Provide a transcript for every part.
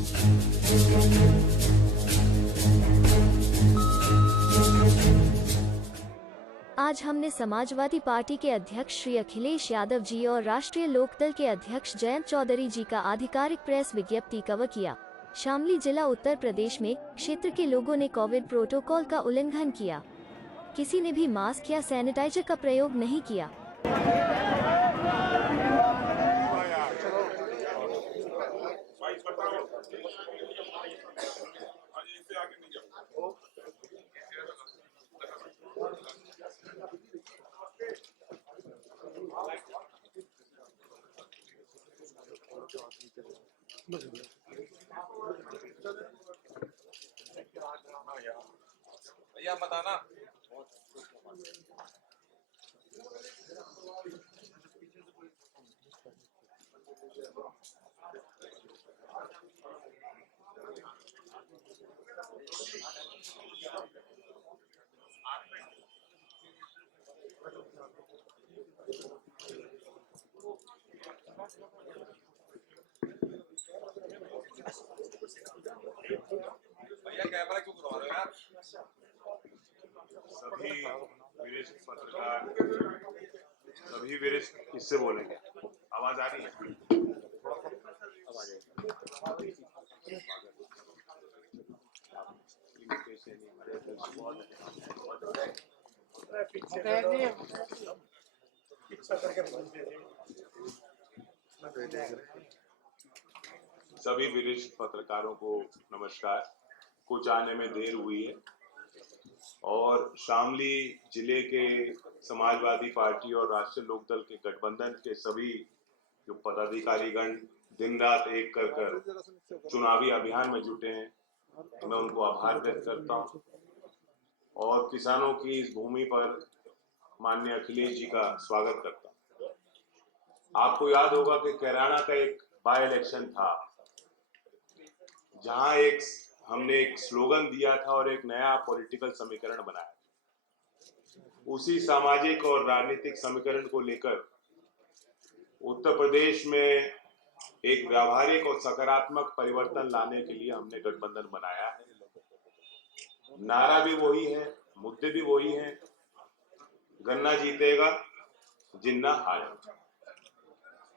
आज हमने समाजवादी पार्टी के अध्यक्ष श्री अखिलेश यादव जी और राष्ट्रीय लोकदल के अध्यक्ष जयंत चौधरी जी का आधिकारिक प्रेस विज्ञप्ति कवर किया। शामली जिला उत्तर प्रदेश में क्षेत्र के लोगों ने कोविड प्रोटोकॉल का उल्लंघन किया। किसी ने भी मास्क या सैनिटाइजर का प्रयोग नहीं किया। भैया बताना भैया कैमरा क्यों करवा रहे हो यार। सभी वरिष्ठ किससे बोलेंगे? आवाज आ रही है? सभी वरिष्ठ पत्रकारों को नमस्कार। कुछ आने में देर हुई है और शामली जिले के समाजवादी पार्टी और राष्ट्रीय लोकदल के गठबंधन के सभी जो पदाधिकारीगण दिन रात एक कर चुनावी अभियान में जुटे हैं, मैं उनको आभार व्यक्त करता हूं और किसानों की इस भूमि पर माननीय अखिलेश जी का स्वागत करता हूं। आपको याद होगा कि कैराना का एक बाय इलेक्शन था जहां हमने एक स्लोगन दिया था और एक नया पॉलिटिकल समीकरण बनाया। उसी सामाजिक और राजनीतिक समीकरण को लेकर उत्तर प्रदेश में एक व्यावहारिक और सकारात्मक परिवर्तन लाने के लिए हमने गठबंधन बनाया है। नारा भी वही है, मुद्दे भी वही हैं। गन्ना जीतेगा, जिन्ना हारेगा।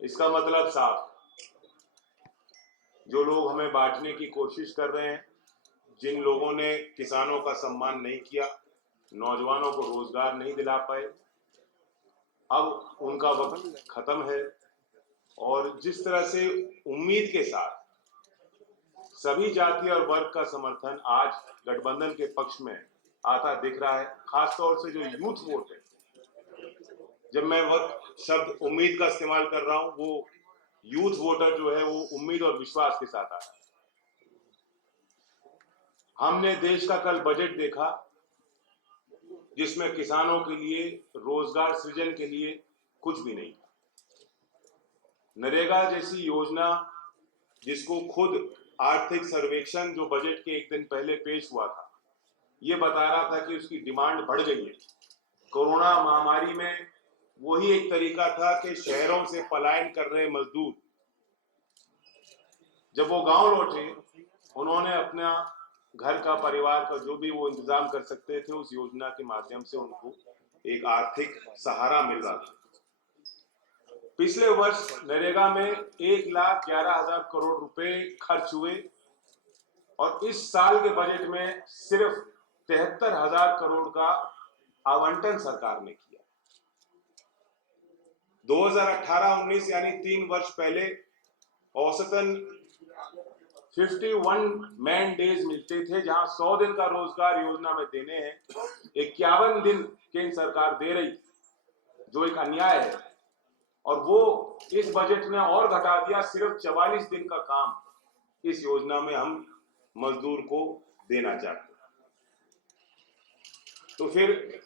इसका मतलब साफ, जो लोग हमें बांटने की कोशिश कर रहे हैं, जिन लोगों ने किसानों का सम्मान नहीं किया, नौजवानों को रोजगार नहीं दिला पाए, अब उनका वक्त खत्म है। और जिस तरह से उम्मीद के साथ सभी जाति और वर्ग का समर्थन आज गठबंधन के पक्ष में आता दिख रहा है, खासतौर से जो यूथ वोट है, जब मैं शब्द उम्मीद का इस्तेमाल कर रहा हूं, वो यूथ वोटर जो है वो उम्मीद और विश्वास के साथ आ रहा है। हमने देश का कल बजट देखा जिसमें किसानों के लिए, रोजगार सृजन के लिए कुछ भी नहीं। नरेगा जैसी योजना जिसको खुद आर्थिक सर्वेक्षण जो बजट के एक दिन पहले पेश हुआ था, ये बता रहा था कि उसकी डिमांड बढ़ गई है। कोरोना महामारी में वही एक तरीका था कि शहरों से पलायन कर रहे मजदूर जब वो गांव लौटे, उन्होंने अपना घर का, परिवार का जो भी वो इंतजाम कर सकते थे, उस योजना के माध्यम से उनको एक आर्थिक सहारा मिल रहा था। पिछले वर्ष नरेगा में 1,11,000 करोड़ रुपए खर्च हुए और इस साल के बजट में सिर्फ 73,000 करोड़ का आवंटन सरकार ने किया। 2018-19 यानी 3 वर्ष पहले औसतन 51 मैन डेज मिलते थे, जहां 100 दिन का रोजगार योजना में देने हैं, 51 दिन केंद्र सरकार दे रही, जो एक अन्याय है। और वो इस बजट में और घटा दिया, सिर्फ 44 दिन का काम इस योजना में हम मजदूर को देना चाहते हैं। तो फिर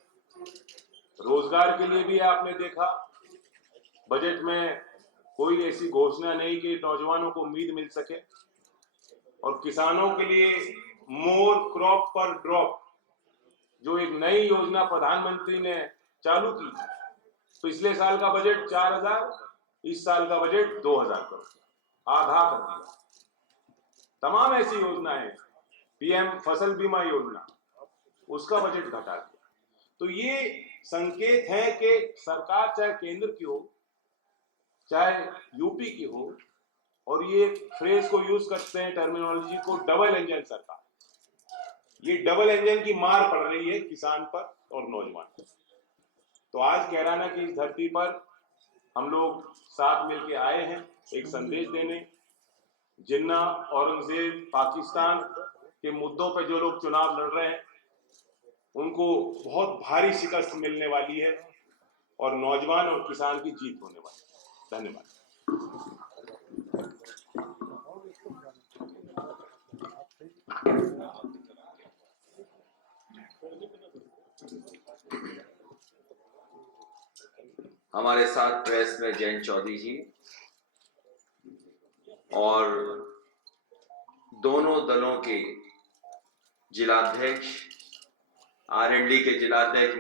रोजगार के लिए भी आपने देखा, बजट में कोई ऐसी घोषणा नहीं कि नौजवानों को उम्मीद मिल सके। और किसानों के लिए मोर क्रॉप पर ड्रॉप, जो एक नई योजना प्रधानमंत्री ने चालू की, पिछले साल का बजट 4,000, इस साल का बजट 2,000 करोड़, आधा कर दिया। तमाम ऐसी योजनाएं, पीएम फसल बीमा योजना, उसका बजट घटा दिया। तो ये संकेत है कि सरकार चाहे केंद्र की हो चाहे यूपी की हो, और ये फ्रेज को यूज करते हैं, टर्मिनोलॉजी को, डबल इंजन सरकार। ये डबल इंजन की मार पड़ रही है किसान पर और नौजवान पर। तो आज कैराना की इस धरती पर हम लोग साथ मिलके आए हैं एक संदेश देने। जिन्ना, औरंगजेब, पाकिस्तान के मुद्दों पे जो लोग चुनाव लड़ रहे हैं उनको बहुत भारी शिकस्त मिलने वाली है और नौजवान और किसान की जीत होने वाली है। धन्यवाद। हमारे साथ प्रेस में जयंत चौधरी जी और दोनों दलों के जिलाध्यक्ष, आरएलडी के जिलाध्यक्ष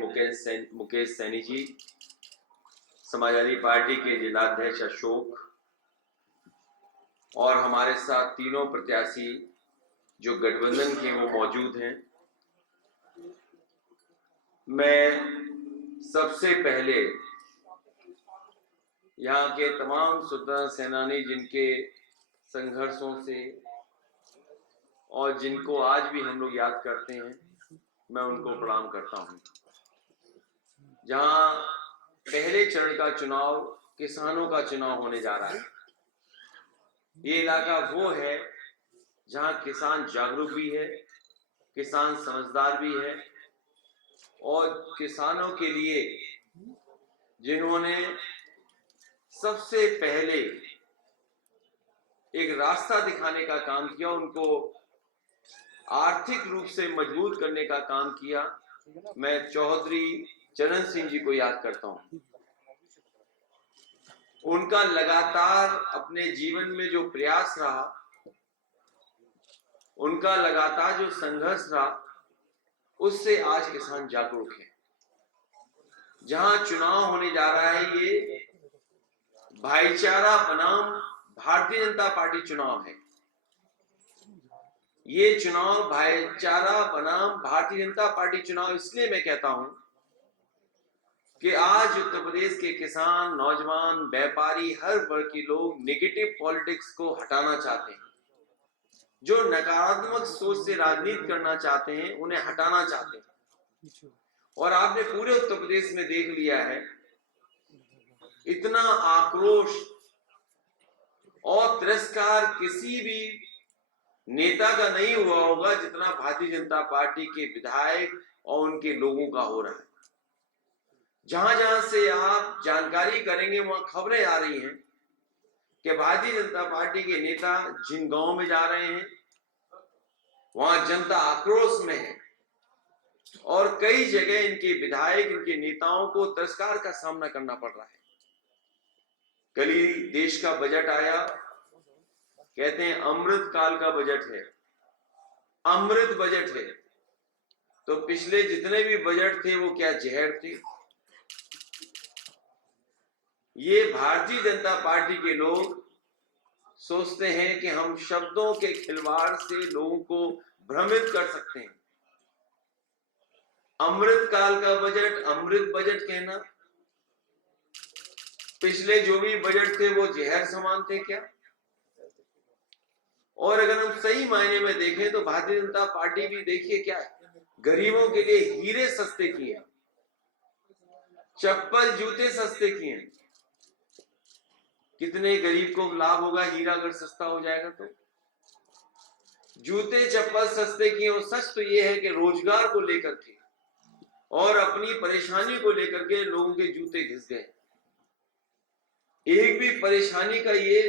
मुकेश सैनी जी, समाजवादी पार्टी के जिलाध्यक्ष अशोक, और हमारे साथ तीनों प्रत्याशी जो गठबंधन के वो मौजूद हैं। मैं सबसे पहले यहाँ के तमाम स्वतंत्रता सेनानी जिनके संघर्षों से और जिनको आज भी हम लोग याद करते हैं, मैं उनको प्रणाम करता हूँ। जहाँ पहले चरण का चुनाव किसानों का चुनाव होने जा रहा है, ये इलाका वो है जहाँ किसान जागरूक भी है, किसान समझदार भी है, और किसानों के लिए जिन्होंने सबसे पहले एक रास्ता दिखाने का काम किया, उनको आर्थिक रूप से मजबूत करने का काम किया, मैं चौधरी चरण सिंह जी को याद करता हूं। उनका लगातार अपने जीवन में जो प्रयास रहा, उनका लगातार जो संघर्ष रहा, उससे आज किसान जागरूक है। जहां चुनाव होने जा रहा है, ये भाईचारा बनाम भारतीय जनता पार्टी चुनाव है। ये चुनाव भाईचारा बनाम भारतीय जनता पार्टी चुनाव इसलिए मैं कहता हूं कि आज उत्तर प्रदेश के किसान, नौजवान, व्यापारी, हर वर्ग के लोग नेगेटिव पॉलिटिक्स को हटाना चाहते हैं। जो नकारात्मक सोच से राजनीति करना चाहते हैं, उन्हें हटाना चाहते हैं। और आपने पूरे उत्तर प्रदेश में देख लिया है, इतना आक्रोश और तिरस्कार किसी भी नेता का नहीं हुआ होगा जितना भारतीय जनता पार्टी के विधायक और उनके लोगों का हो रहा है। जहां जहां से आप जानकारी करेंगे, वहां खबरें आ रही हैं कि भारतीय जनता पार्टी के नेता जिन गांव में जा रहे हैं, वहां जनता आक्रोश में है, और कई जगह इनके विधायक, इनके नेताओं को तिरस्कार का सामना करना पड़ रहा है। कल ही देश का बजट आया, कहते हैं अमृत काल का बजट है, अमृत बजट है। तो पिछले जितने भी बजट थे वो क्या जहर थे? ये भारतीय जनता पार्टी के लोग सोचते हैं कि हम शब्दों के खिलवाड़ से लोगों को भ्रमित कर सकते हैं। अमृत काल का बजट, अमृत बजट कहना, पिछले जो भी बजट थे वो जहर समान थे क्या? और अगर हम सही मायने में देखें तो भारतीय जनता पार्टी भी देखिए क्या है, गरीबों के लिए हीरे सस्ते किए, चप्पल जूते सस्ते किए। कितने गरीब को लाभ होगा हीरा अगर सस्ता हो जाएगा तो? जूते चप्पल सस्ते किए। और सच तो यह है कि रोजगार को लेकर के और अपनी परेशानी को लेकर के लोगों के जूते घिस गए, एक भी परेशानी का ये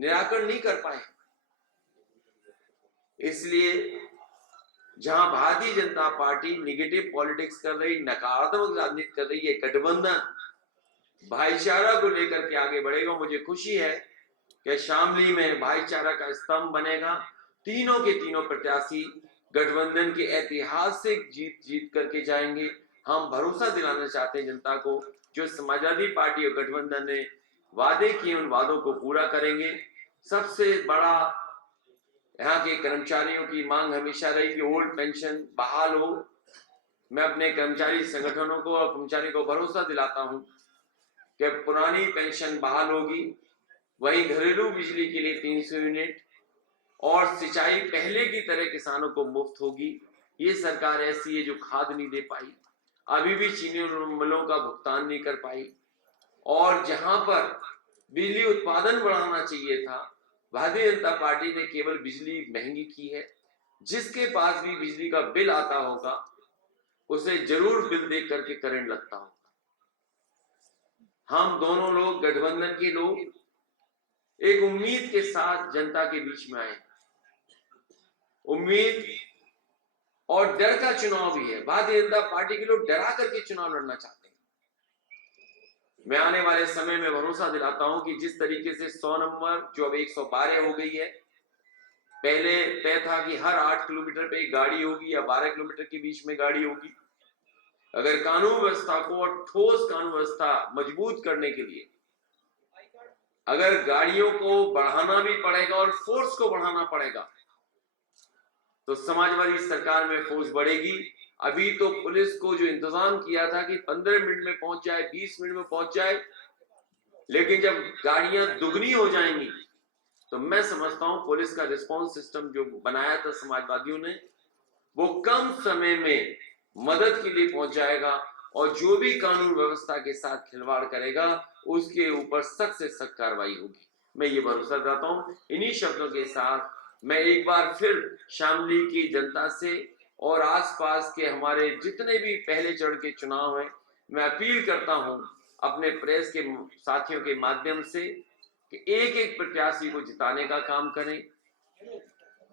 निराकरण नहीं कर पाए। इसलिए जहां Bharatiya Janata party negative politics कर रही, नकारात्मक राजनीति कर रही है, गठबंधन भाईचारा को लेकर के आगे बढ़ेगा। मुझे खुशी है कि शामली में भाईचारा का स्तंभ बनेगा। तीनों के तीनों प्रत्याशी गठबंधन की ऐतिहासिक जीत करके जाएंगे। हम भरोसा दिलाना चाहते हैं जनता को, जो समाजवादी पार्टी और गठबंधन ने वादे किए उन वादों को पूरा करेंगे। सबसे बड़ा यहाँ के कर्मचारियों की मांग हमेशा रही कि ओल्ड पेंशन बहाल हो। मैं अपने कर्मचारी संगठनों को और कर्मचारियों को भरोसा दिलाता हूं कि पुरानी पेंशन बहाल होगी। वहीं घरेलू बिजली के लिए 300 यूनिट और सिंचाई पहले की तरह किसानों को मुफ्त होगी। ये सरकार ऐसी है जो खाद नहीं दे पाई, अभी भी चीनी मिलों का भुगतान नहीं कर पाई, और जहां पर बिजली उत्पादन बढ़ाना चाहिए था, भारतीय जनता पार्टी ने केवल बिजली महंगी की है। जिसके पास भी बिजली का बिल आता होगा उसे जरूर बिल देख करके करंट लगता होगा। हम दोनों लोग, गठबंधन के लोग, एक उम्मीद के साथ जनता के बीच में आए। उम्मीद और डर का चुनाव भी है। भारतीय जनता पार्टी के लोग डरा करके चुनाव लड़ना चाहते हैं। मैं आने वाले समय में भरोसा दिलाता हूं कि जिस तरीके से 100 नंबर जो अब 112 हो गई है, पहले तय था कि हर 8 किलोमीटर पे एक गाड़ी होगी या 12 किलोमीटर के बीच में गाड़ी होगी। अगर कानून व्यवस्था को और ठोस कानून व्यवस्था मजबूत करने के लिए अगर गाड़ियों को बढ़ाना भी पड़ेगा और फोर्स को बढ़ाना पड़ेगा, तो समाजवादी सरकार में फोर्स बढ़ेगी। अभी तो पुलिस को जो इंतजाम किया था कि 15 मिनट में पहुंच जाए, 20 मिनट में पहुंच जाए, लेकिन जब गाड़ियां दुगनी हो जाएंगी तो मैं समझता हूं पुलिस का रिस्पांस सिस्टम जो बनाया था समाजवादियों ने, वो कम समय में मदद के लिए पहुंच जाएगा, और जो भी कानून व्यवस्था के साथ खिलवाड़ करेगा उसके ऊपर सख्त से सख्त कार्रवाई होगी। मैं ये भरोसा दिलाता हूं। इन्हीं शब्दों के साथ मैं एक बार फिर शामली की जनता से और आसपास के हमारे जितने भी पहले चरण के चुनाव हैं, मैं अपील करता हूं अपने प्रेस के साथियों के माध्यम से कि एक एक प्रत्याशी को जिताने का काम करें।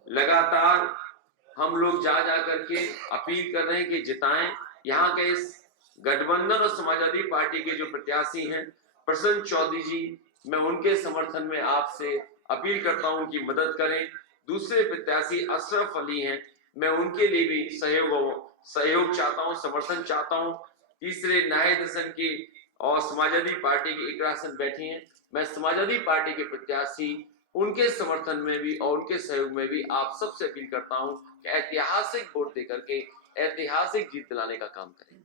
लगातार हम लोग जा करके अपील कर रहे हैं कि जिताएं। यहाँ के इस गठबंधन और समाजवादी पार्टी के जो प्रत्याशी हैं, प्रसन्न चौधरी जी, मैं उनके समर्थन में आपसे अपील करता हूं कि मदद करें। दूसरे प्रत्याशी अशरफ अली हैं, मैं उनके लिए भी सहयोग चाहता हूं, समर्थन चाहता हूं। तीसरे नाहिद हसन की और समाजवादी पार्टी की इकरा हसन बैठी हैं, मैं समाजवादी पार्टी के प्रत्याशी उनके समर्थन में भी और उनके सहयोग में भी आप सबसे अपील करता हूं कि ऐतिहासिक वोट देकर के ऐतिहासिक जीत दिलाने का काम करें।